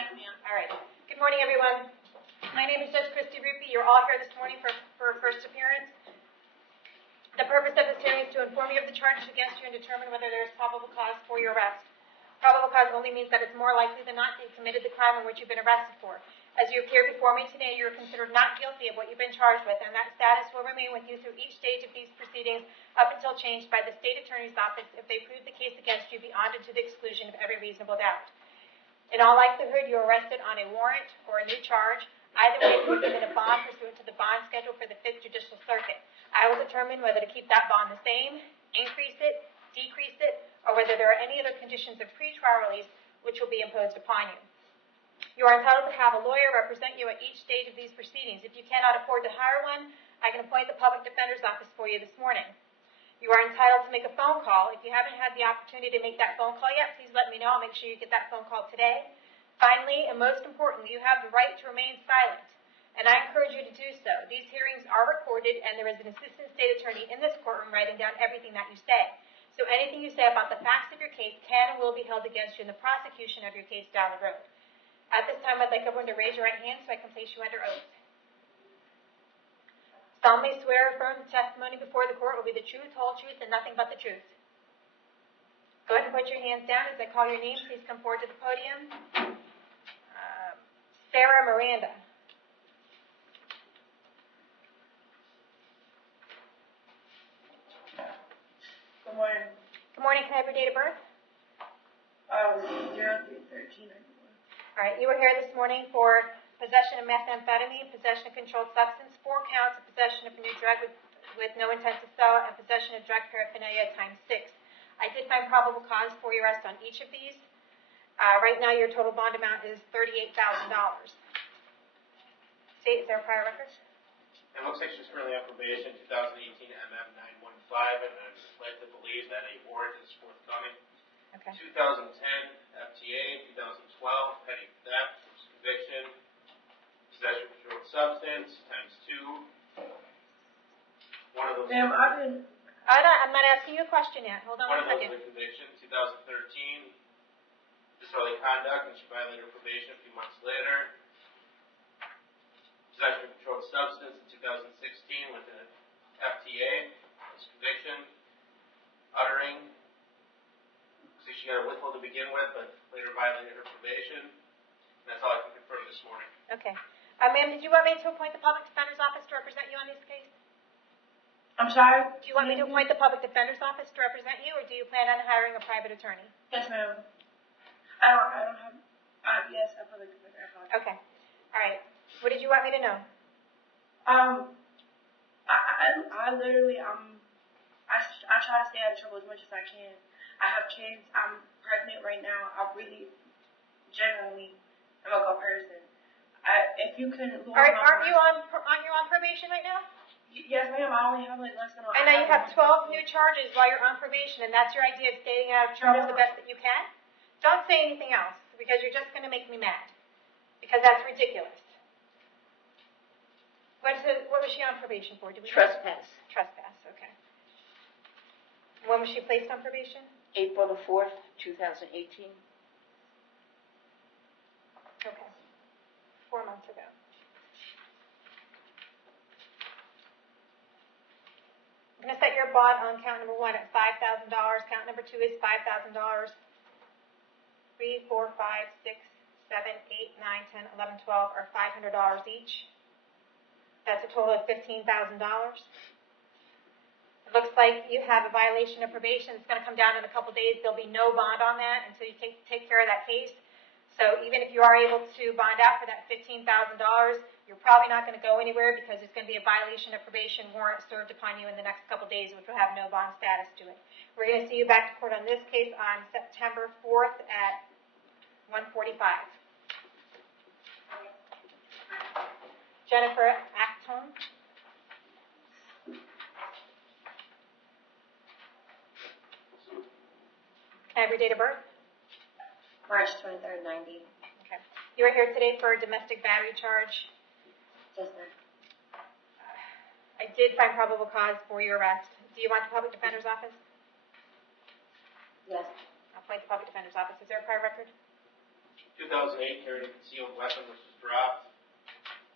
Yes, ma'am. All right. Good morning, everyone. My name is Judge Christy Ruppe. You're all here this morning for a first appearance. The purpose of this hearing is to inform you of the charges against you and determine whether there is probable cause for your arrest. Probable cause only means that it's more likely than not that you committed the crime in which you've been arrested for. As you appear before me today, you are considered not guilty of what you've been charged with, and that status will remain with you through each stage of these proceedings up until changed by the State Attorney's Office if they prove the case against you beyond and to the exclusion of every reasonable doubt. In all likelihood, you are arrested on a warrant or a new charge. Either way, you will submit a bond pursuant to the bond schedule for the 5th Judicial Circuit. I will determine whether to keep that bond the same, increase it, decrease it, or whether there are any other conditions of pretrial release which will be imposed upon you. You are entitled to have a lawyer represent you at each stage of these proceedings. If you cannot afford to hire one, I can appoint the Public Defender's Office for you this morning. You are entitled to make a phone call. If you haven't had the opportunity to make that phone call yet, please let me know. I'll make sure you get that phone call today. Finally, and most importantly, you have the right to remain silent, and I encourage you to do so. These hearings are recorded, and there is an assistant state attorney in this courtroom writing down everything that you say. So anything you say about the facts of your case can and will be held against you in the prosecution of your case down the road. At this time, I'd like everyone to raise your right hand so I can place you under oath. Solemnly swear or affirm the testimony before the court will be the truth, whole truth, and nothing but the truth. Go ahead and put your hands down. As I call your name, please come forward to the podium. Sarah Miranda. Good morning. Good morning. Can I have your date of birth? 03/13. All right. You were here this morning for possession of methamphetamine, possession of controlled substance, 4 counts of possession of a new drug with no intent to sell, and possession of drug paraphernalia times 6. I did find probable cause for your arrest on each of these. Right now, your total bond amount is $38,000. State, is there a prior record? It looks like she's currently on probation, 2018 MM915, and I'm led to believe that a warrant is forthcoming. Okay. 2010 FTA, 2012 petty theft, conviction, possession of controlled substance times 2. One of those. Ma'am, I'm not asking you a question yet. Hold on one one of those second. was a conviction, 2013, disorderly conduct, and she violated her probation a few months later. Possession of controlled substance in 2016 with an FTA, was conviction. Uttering, so she got a withhold to begin with, but later violated her probation. And that's all I can confirm this morning. Okay. Ma'am, did you want me to appoint the Public Defender's Office to represent you on this case? I'm sorry? Do you want me to appoint the Public Defender's Office to represent you, or do you plan on hiring a private attorney? Yes, ma'am. I don't have, yes, I probably could. Okay. All right. What did you want me to know? I literally, I try to stay out of trouble as much as I can. I have kids. I'm pregnant right now. I really, genuinely am a good person. If you could, Lord, Aren't you on probation right now? Yes, ma'am. I only have like less than. And now you have 12 new charges while you're on probation, and that's your idea of staying out of trouble the best that you can? Don't say anything else, because you're just going to make me mad. Because that's ridiculous. What was she on probation for? Trespass. Trespass, okay. When was she placed on probation? April the 4th, 2018. Okay. 4 months ago. I'm going to set your bond on count number 1 at $5,000. Count number 2 is $5,000. 3, 4, 5, 6, 7, 8, 9, 10, 11, 12 are $500 each. That's a total of $15,000. It looks like you have a violation of probation. It's going to come down in a couple days. There'll be no bond on that until you take care of that case. So even if you are able to bond out for that $15,000, you're probably not going to go anywhere because it's going to be a violation of probation warrant served upon you in the next couple days, which will have no bond status to it. We're going to see you back to court on this case on September 4th at 1:45. Jennifer Acton. Can I have your date of birth? March 23rd, 90. Okay. You are here today for a domestic battery charge. Yes, ma'am. I did find probable cause for your arrest. Do you want the Public Defender's Office? Yes. I'll appoint the Public Defender's Office. Is there a prior record? 2008, carried a concealed weapon which was dropped.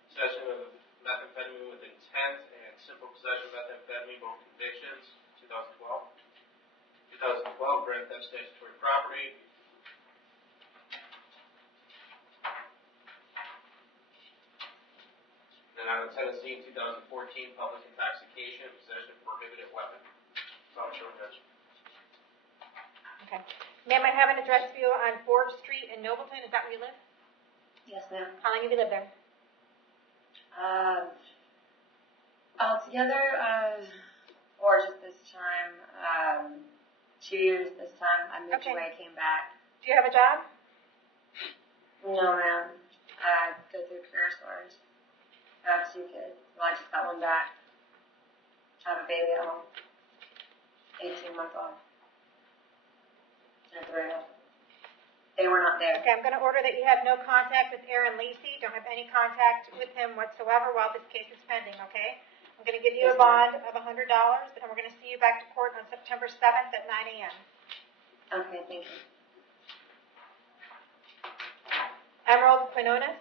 Possession of methamphetamine with intent and simple possession of methamphetamine, both convictions. 2012. 2012, grand theft statutory property. And out of Tennessee, 2014, public intoxication, possession of prohibited weapon. That's all I'm showing, Judge. Okay. Ma'am, I have an address for you on Forbes Street in Nobleton. Is that where you live? Yes, ma'am. How long have you lived there? Altogether, or just this time, 2 years this time. I moved Okay. away, came back. Do you have a job? No, ma'am. I go through career stores. I have 2 kids. Well, I just got one back. I have a baby at home. 18 months old. And 3 of them. They were not there. Okay, I'm going to order that you have no contact with Aaron Lacey. Don't have any contact with him whatsoever while this case is pending, okay? I'm going to give you a bond of $100, and we're going to see you back to court on September 7th at 9 a.m. Okay, thank you. Emerald Quinones.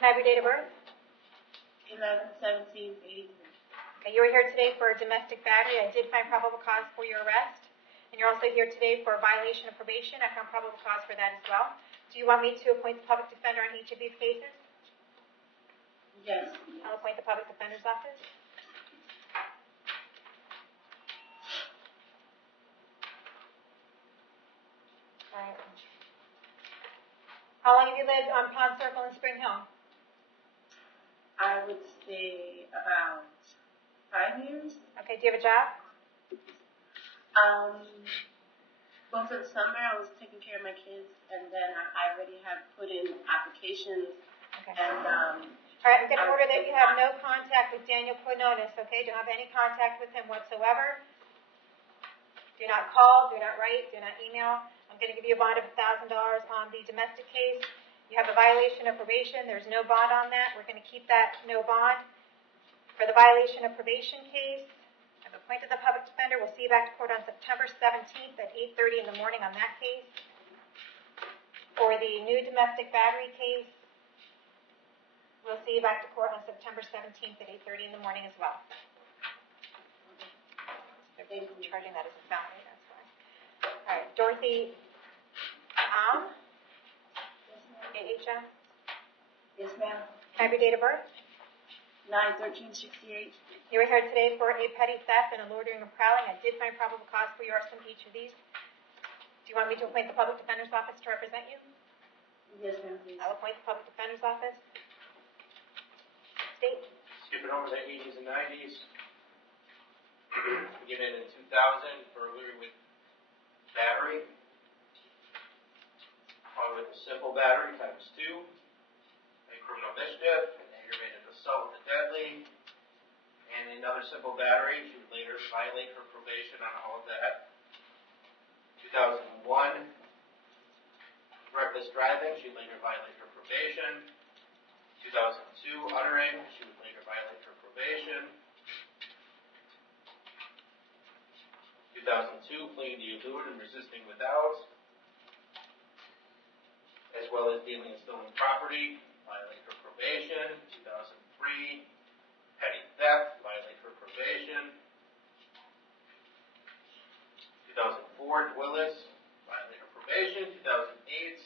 Can I have your date of birth? 11/17/83. Okay, you were here today for a domestic battery. I did find probable cause for your arrest. And you're also here today for a violation of probation. I found probable cause for that as well. Do you want me to appoint the public defender on each of these cases? Yes. I'll appoint the public defender's office. All right. How long have you lived on Pond Circle in Spring Hill? I would say about 5 years. Okay, do you have a job? Most of the summer I was taking care of my kids, and then I already have put in applications, Okay. and All right, I'm going to order that you have no contact with Daniel Quinones, okay? Don't have any contact with him whatsoever. Do not call, do not write, do not email. I'm going to give you a bond of $1,000 on the domestic case. You have a violation of probation. There's no bond on that. We're going to keep that no bond. For the violation of probation case, I've appointed the public defender. We'll see you back to court on September 17th at 8:30 in the morning on that case. For the new domestic battery case, we'll see you back to court on September 17th at 8:30 in the morning as well. They're charging that as a felony, that's why. All right, Dorothy A.H.M. yes, ma'am. Can I have your date of birth? 9/13/68. You were here today for a petty theft and a loitering and prowling. I did find probable cause for your arrest on each of these. Do you want me to appoint the public defender's office to represent you? Yes, ma'am, please. I'll appoint the public defender's office. State. Skipping over the 80s and 90s. Beginning in 2000, burglary with battery. Or with a simple battery ×2. A criminal mischief, an aggravated assault with a deadly, and another simple battery. She would later violate her probation on all of that. 2001, reckless driving. She'd later violate her probation. 2002, uttering. She would later violate her probation. 2002, fleeing the elude and resisting without, as well as dealing in stolen property, violate her probation. 2003, petty theft, violate her probation. 2004, Willis, violate her probation. 2008,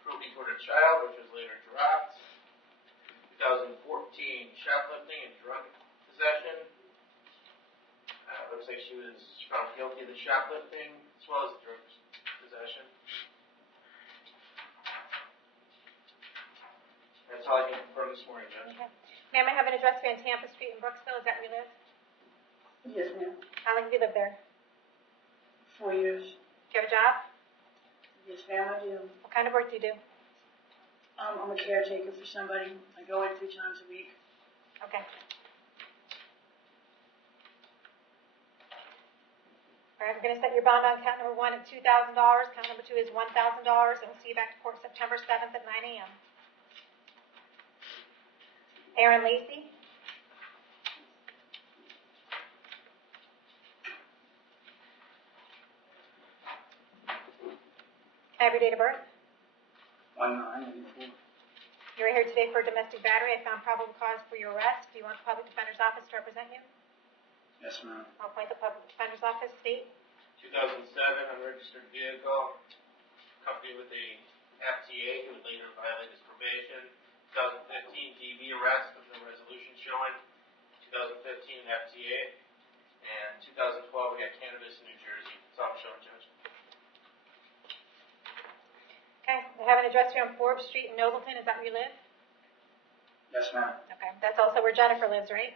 cruelty toward a child, which was later dropped. 2014, shoplifting and drug possession. Looks like she was found guilty of the shoplifting as well as the drug possession. That's all I can confirm this morning, Judge. Okay. Ma'am, I have an address for you on Tampa Street in Brooksville. Is that where you live? Yes, ma'am. How long have you lived there? 4 years. Do you have a job? Yes, ma'am, I do. What kind of work do you do? I'm a caretaker for somebody. I go in 3 times a week. Okay. All right, I'm going to set your bond on count number 1 at $2,000. Count number 2 is $1,000, and we'll see you back to court September 7th at 9 a.m. Aaron Lacey. Can I have your date of birth? 1984. You're here today for domestic battery. I found probable cause for your arrest. Do you want the public defender's office to represent you? Yes, ma'am. I'll appoint the public defender's office. State. 2007 unregistered vehicle, accompanied with a FTA who would later violate his probation. 2015 DV arrest with no resolution showing. 2015 FTA. And 2012 we got cannabis in New Jersey. It's all shown, Judge. Okay. I have an address here on Forbes Street in Nobleton. Is that where you live? Yes, ma'am. Okay. That's also where Jennifer lives, right?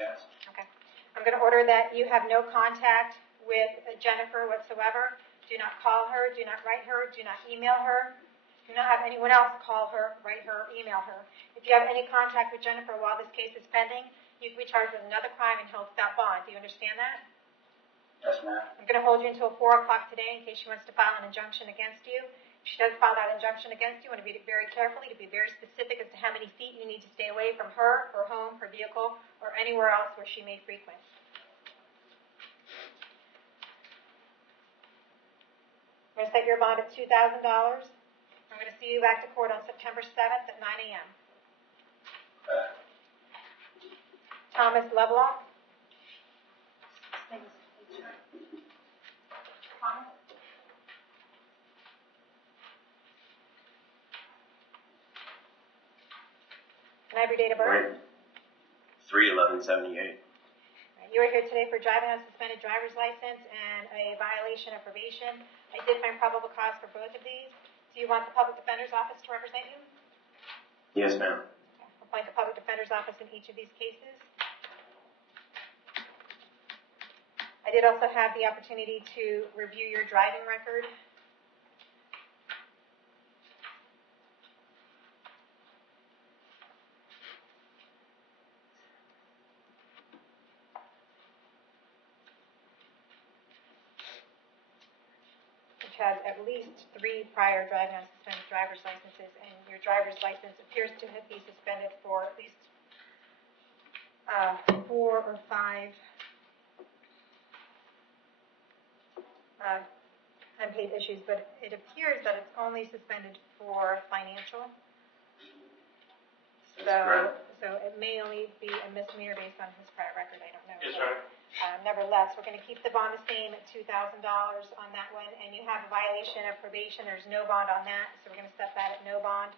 Yes. Okay. I'm going to order that you have no contact with Jennifer whatsoever. Do not call her. Do not write her. Do not email her. Do not have anyone else call her, write her, email her. If you have any contact with Jennifer while this case is pending, you can be charged with another crime and held without bond. Do you understand that? Yes, ma'am. I'm going to hold you until 4 o'clock today in case she wants to file an injunction against you. If she does file that injunction against you, I want to read it very carefully to be very specific as to how many feet you need to stay away from her, her home, her vehicle, or anywhere else where she may frequent. I'm going to set your bond at $2,000. I'm going to see you back to court on September 7th at 9 a.m. Thomas Lovelock. Can I have your date of birth? 3/11/78. You are here today for driving on suspended driver's license and a violation of probation. I did find probable cause for both of these. Do you want the public defender's office to represent you? Yes, ma'am. Appoint the public defender's office in each of these cases. I did also have the opportunity to review your driving record. Which has at least 3 prior driving on suspended driver's licenses, and your driver's license appears to be suspended for at least 4 or 5 unpaid issues, but it appears that it's only suspended for financial. So it may only be a misdemeanor based on his prior record. I don't know. Yes, sir. Nevertheless, we're going to keep the bond the same at $2,000 on that one, and you have a violation of probation. There's no bond on that, so we're going to set that at no bond.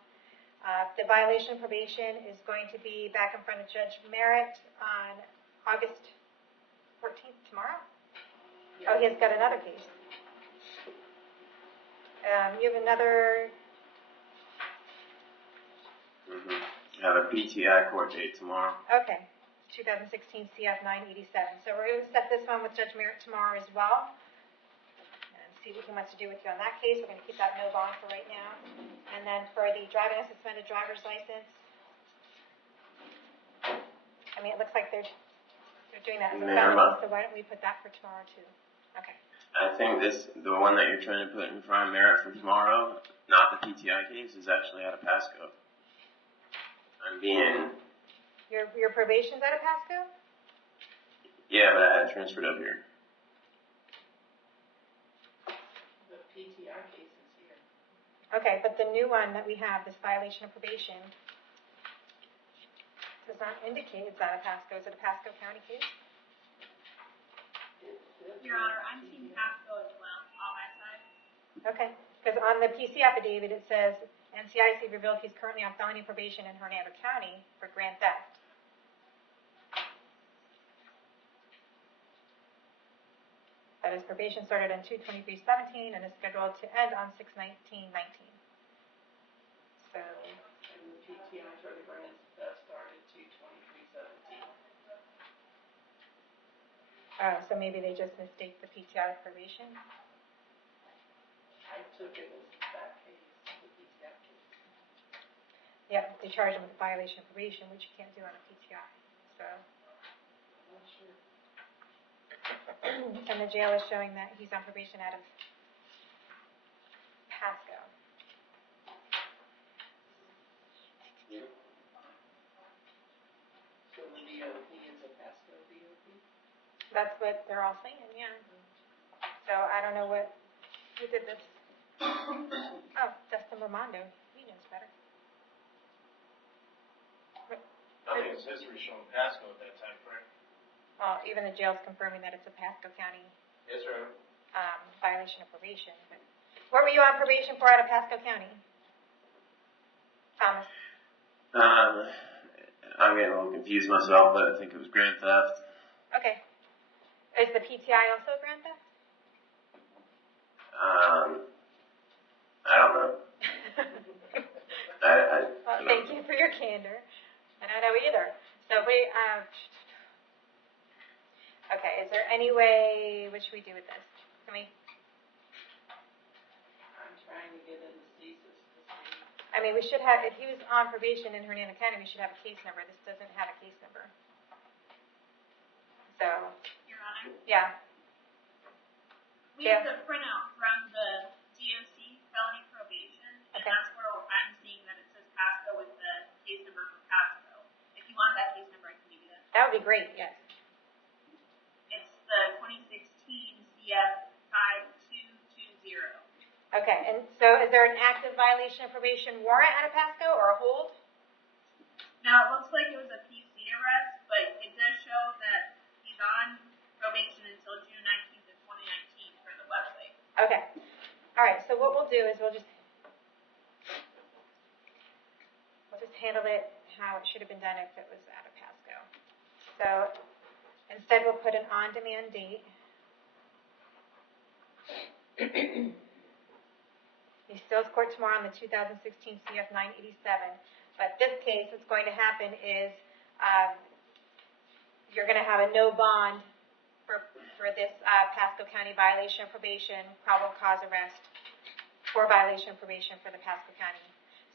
The violation of probation is going to be back in front of Judge Merritt on August 14th, tomorrow? Oh, he has got another case. You have another... I have a PTI court date tomorrow. Okay. 2016 CF 987. So we're going to set this one with Judge Merritt tomorrow as well. And see what he wants to do with you on that case. We're going to keep that no bond for right now. And then for the driving a suspended driver's license, I mean, it looks like they're doing that as a felony, so why don't we put that for tomorrow too? Okay. I think the one that you're trying to put in front of Merritt for tomorrow, not the PTI case, is actually out of Pasco. I'm being... Your probation's out of Pasco? Yeah, but I had transferred up here. The PTI case is here. Okay, but the new one that we have, this violation of probation, does not indicate it's out of Pasco. Is it a Pasco County case? Your Honor, I'm seeing Pasco as well on my side. Okay, because on the PC affidavit it says NCIC revealed he's currently on felony probation in Hernando County for grand theft. That his probation started on 2/23/17 and is scheduled to end on 6/19/19. So, And the PTI charge grant started 2/23/17. so maybe they just mistake the PTI probation. I took it as that case, the PTI case. Yeah, they charge him with violation of probation, which you can't do on a PTI. So, I'm not sure. and the jail is showing that he's on probation out of Pasco. So the DOP is a Pasco DOP? That's what they're all saying, yeah. So I don't know who did this. Oh, Dustin Ramondo. He knows better. Nothing in history showing Pasco at that time, correct? Well, even the jail's confirming that it's a Pasco County Yes, sir. violation of probation. But what were you on probation for out of Pasco County? Thomas? I'm getting a little confused myself, but I think it was grand theft. Okay. Is the PTI also a grand theft? I don't know. Well, thank you for your candor. I don't know either. So we, okay, is there any way, what should we do with this? Can we, I'm trying to get into thesis to see. I mean, we should have, if he was on probation in Hernando County, we should have a case number. This doesn't have a case number. So, Your Honor, yeah. we have the printout from the DOC felony probation, and Okay. that's where I'm seeing that it says Pasco with the case number for Pasco. If you want that case number, I can give you that. That would be great, yes. It's the 2016 CF 5220. Okay, and so is there an active violation of probation warrant out of Pasco or a hold? Now, it looks like it was a PC arrest, but it does show that he's on probation until June 19th of 2019 for the website. Okay. All right, so what we'll do is we'll just handle it how it should have been done if it was out of Pasco. So instead we'll put an on-demand date. He still has court tomorrow on the 2016 CF 987, but this case, what's going to happen is you're going to have a no bond for this Pasco County violation of probation, probable cause arrest for violation of probation for the Pasco County.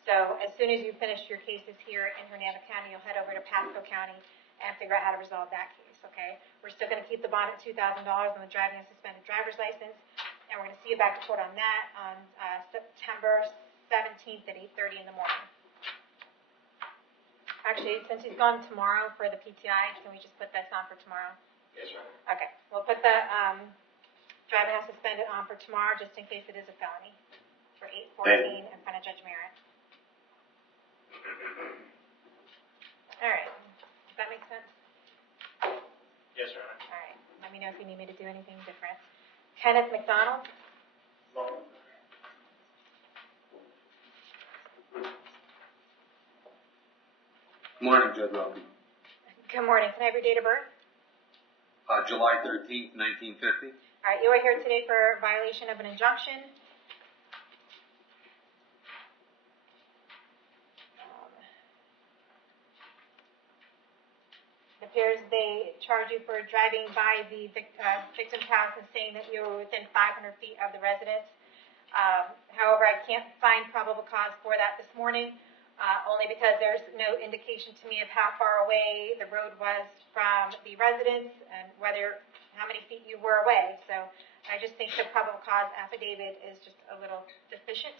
So as soon as you finish your cases here in Hernando County, you'll head over to Pasco County and figure out how to resolve that case, okay? We're still going to keep the bond at $2,000 on the driving a suspended driver's license, and we're going to see you back to court on that on September 17th at 8:30 in the morning. Actually, since he's gone tomorrow for the PTI, can we just put this on for tomorrow? Yes, sir. Okay, we'll put the driving as suspended on for tomorrow just in case it is a felony for 8:14 in front of Judge Merritt. All right, does that make sense? Yes, Your Honor. All right, let me know if you need me to do anything different. Kenneth McDonald? Morning, Judge Ruppe. Good morning, can I have your date of birth? July 13th, 1950. All right, you are here today for violation of an injunction. It appears they charge you for driving by the victim's house and saying that you were within 500 feet of the residence. However, I can't find probable cause for that this morning, only because there's no indication to me of how far away the road was from the residence and how many feet you were away. So I just think the probable cause affidavit is just a little deficient.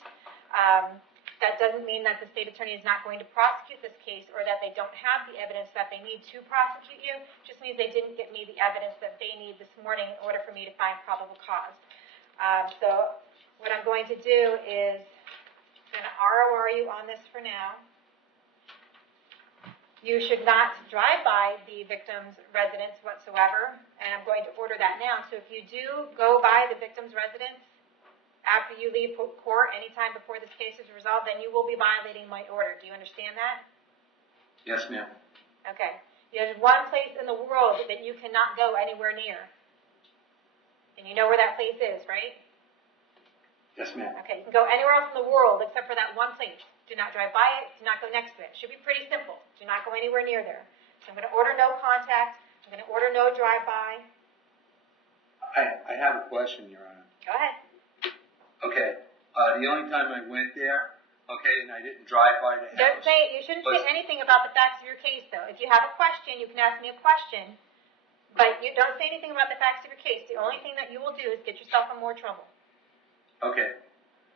That doesn't mean that the state attorney is not going to prosecute this case or that they don't have the evidence that they need to prosecute you. It just means they didn't get me the evidence that they need this morning in order for me to find probable cause. So what I'm going to do is I'm going to ROR you on this for now. You should not drive by the victim's residence whatsoever, and I'm going to order that now. So if you do go by the victim's residence after you leave court anytime before this case is resolved, then you will be violating my order. Do you understand that? Yes, ma'am. Okay. There's one place in the world that you cannot go anywhere near. And you know where that place is, right? Yes, ma'am. Okay, you can go anywhere else in the world except for that one place. Do not drive by it. Do not go next to it. It should be pretty simple. Do not go anywhere near there. So I'm going to order no contact. I'm going to order no drive-by. I have a question, Your Honor. Go ahead. Okay. The only time I went there, okay, and I didn't drive by the Don't house. say, you shouldn't say anything about the facts of your case, though. If you have a question, you can ask me a question. But you don't say anything about the facts of your case. The only thing that you will do is get yourself in more trouble. Okay.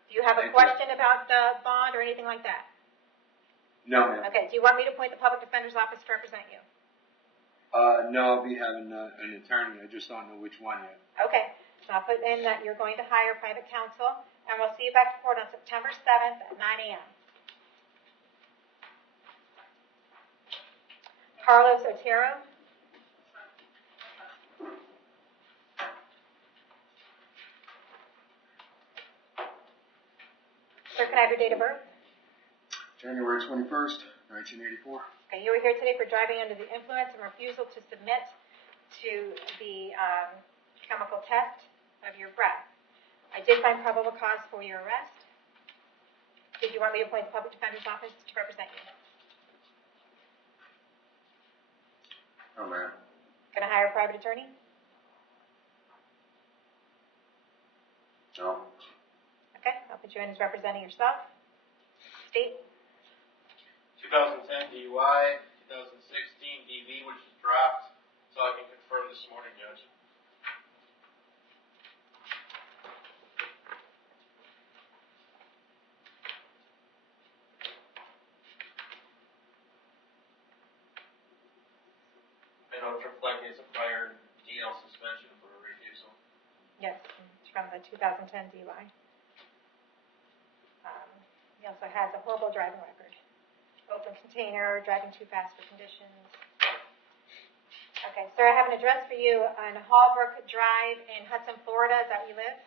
Do you have a Thank question about the bond or anything like that? No, ma'am. Okay, do you want me to appoint the public defender's office to represent you? No, I'll be having an attorney. I just don't know which one yet. Okay, so I'll put in that you're going to hire private counsel, and we'll see you back to court on September 7th at 9 a.m. Carlos Otero. Sir, can I have your date of birth? January 21st, 1984. Okay, you were here today for driving under the influence and refusal to submit to the chemical test of your breath. I did find probable cause for your arrest. Did you want me to appoint the public defender's office to represent you? No, ma'am. Can I hire a private attorney? No. Okay, I'll put you in as representing yourself. State. 2010 DUI, 2016 DV, which is dropped. So I can confirm this morning, Judge. I know it's reflecting as a prior DL suspension for a refusal. Yes, it's from the 2010 DUI. He also has a horrible driving record. Open container, driving too fast for conditions. Okay, sir, I have an address for you on Hallbrook Drive in Hudson, Florida. Is that where you live?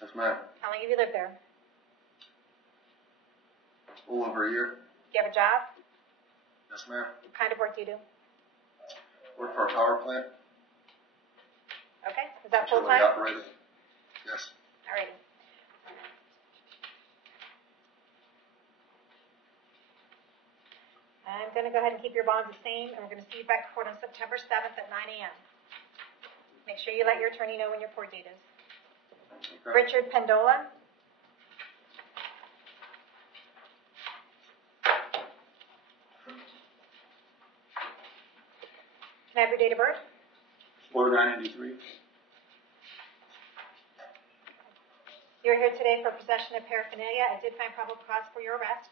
Yes, ma'am. How long have you lived there? A little over a year. Do you have a job? Yes, ma'am. What kind of work do you do? Work for a power plant. Okay, is that Utility full-time? operator. Yes. All righty. I'm going to go ahead and keep your bond the same, and we're going to see you back to court on September 7th at 9 a.m. Make sure you let your attorney know when your court date is. Okay. Richard Pendola. Can I have your date of birth? 4983. You're here today for possession of paraphernalia. I did find probable cause for your arrest.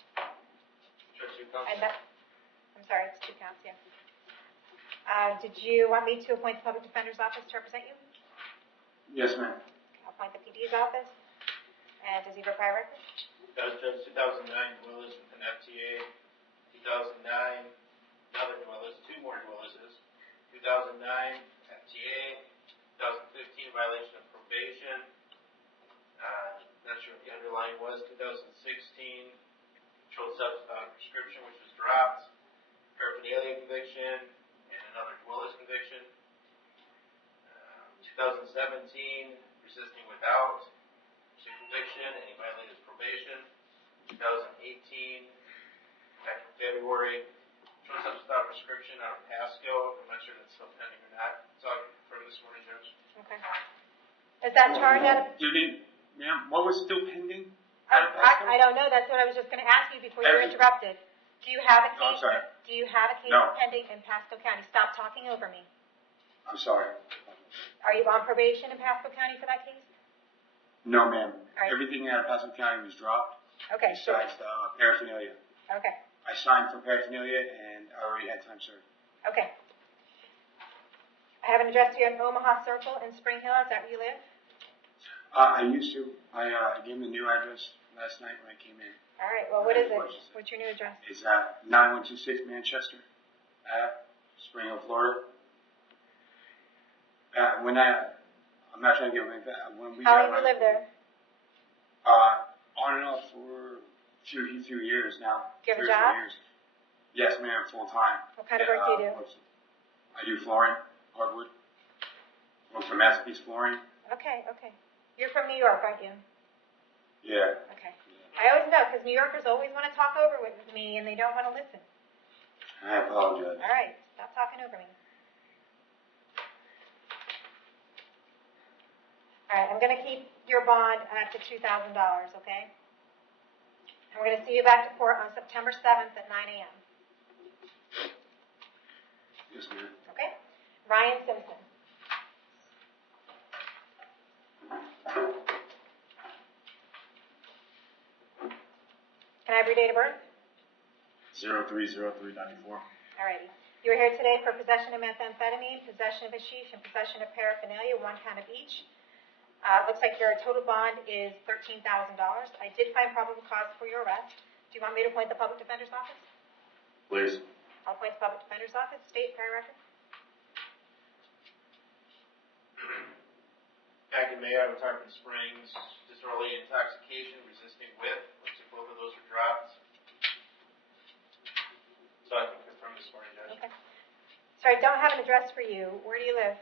Judge, you come. I'm sorry, it's 2 counts, yeah. Did you want me to appoint the public defender's office to represent you? Yes, ma'am. I'll appoint the PD's office. And does he have a prior record? Does Judge 2009 Willis with an FTA, 2009 another Willis, 2 more Willises, 2009 FTA, 2015 violation of probation. Not sure what the underlying was. 2016 controlled substance prescription, which was dropped. Paraphernalia conviction and another Willis conviction. 2017 resisting without conviction and he violated his probation. 2018 back in February controlled substance prescription out of Pasco. I'm not sure that's still pending or not. So I can confirm this morning, Judge. Okay. Is that charge out of... Ma'am, what was still pending? I don't know. That's what I was just going to ask you before you were interrupted. Do you have a case? No, I'm sorry. Do you have a case No. pending in Pasco County? Stop talking over me. I'm sorry. Are you on probation in Pasco County for that case? No, ma'am. right. Everything out of Pasco County was dropped. Okay. Besides the paraphernalia. Okay. I signed for paraphernalia and I already had time served. Okay. I have an address here in Omaha Circle in Spring Hill. Is that where you live? I used to. I gave him the new address last night when I came in. All right. Well, what is it? What's your new address? It's 9126 Manchester Ave, Spring Hill, Florida. I'm not trying to get away with that. When we How long have you lived there? On and off for a few years now. Do you have a 3 or 4 job? years. Yes, ma'am, full time. What kind of work do you do? I do flooring, hardwood. Work for Masterpiece Flooring. Okay. You're from New York, aren't you? Yeah. Okay. I always know, because New Yorkers always want to talk over with me, and they don't want to listen. I apologize. All right. Stop talking over me. All right. I'm going to keep your bond at the $2,000, okay? And we're going to see you back to court on September 7th at 9 a.m. Yes, ma'am. Okay? Ryan Simpson. Can I have your date of birth? 030394. All righty. You are here today for possession of methamphetamine, possession of hashish, and possession of paraphernalia, 1 count of each. Looks like your total bond is $13,000. I did find probable cause for your arrest. Do you want me to appoint the public defender's office? Please. I'll appoint the public defender's office. State prior record. Acting mayor out of Tarpon Springs, disorderly intoxication, resisting with. Looks like both of those are dropped. So I can confirm this morning, Judge. Okay. Sorry, I don't have an address for you. Where do you live?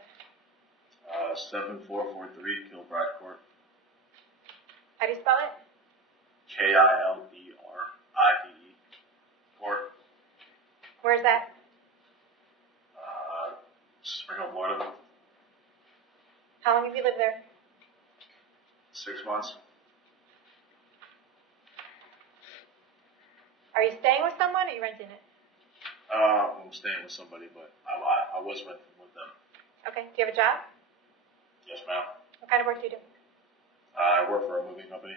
7443 Kilbride Court. How do you spell it? KILBRIDE. Court. Where's that? Spring Hill, Florida. How long have you lived there? 6 months. Are you staying with someone or are you renting it? I'm staying with somebody, but I was renting with them. Okay. Do you have a job? Yes, ma'am. What kind of work do you do? I work for a moving company.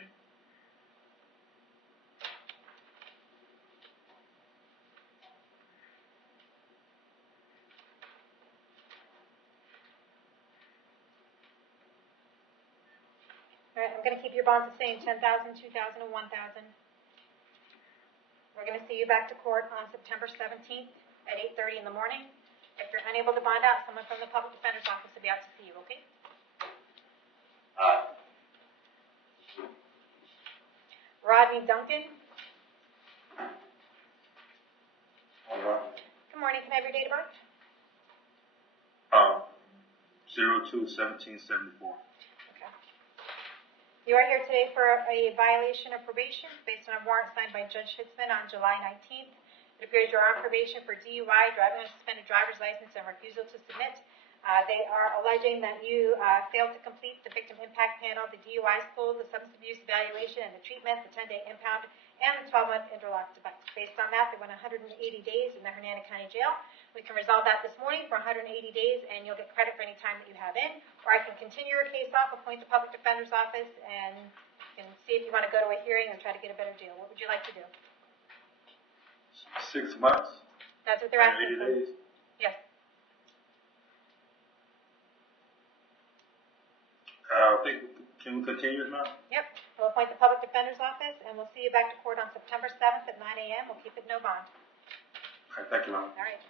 All right, I'm going to keep your bonds the same, 10,000, 2,000, and 1,000. We're going to see you back to court on September 17th at 8:30 in the morning. If you're unable to bond out, someone from the public defender's office will be out to see you, okay? Rodney Duncan. All right. Good morning. Can I have your date of birth? 02/17/74. Okay. You are here today for a violation of probation based on a warrant signed by Judge Hitzman on July 19th. It appears you're on probation for DUI, driving on a suspended driver's license, and refusal to submit. They are alleging that you failed to complete the victim impact panel, the DUI school, the substance abuse evaluation, and the treatment, the 10-day impound, and the 12-month interlock device. Based on that, they went 180 days in the Hernando County Jail. We can resolve that this morning for 180 days, and you'll get credit for any time that you have in. Or I can continue your case off, appoint the public defender's office, and see if you want to go to a hearing and try to get a better deal. What would you like to do? 6 months. That's what they're asking 80 for. days. Yes. Can we continue it now? Yep. We'll appoint the public defender's office, and we'll see you back to court on September 7th at 9 a.m. We'll keep it no bond. Okay, thank you, ma'am. All right.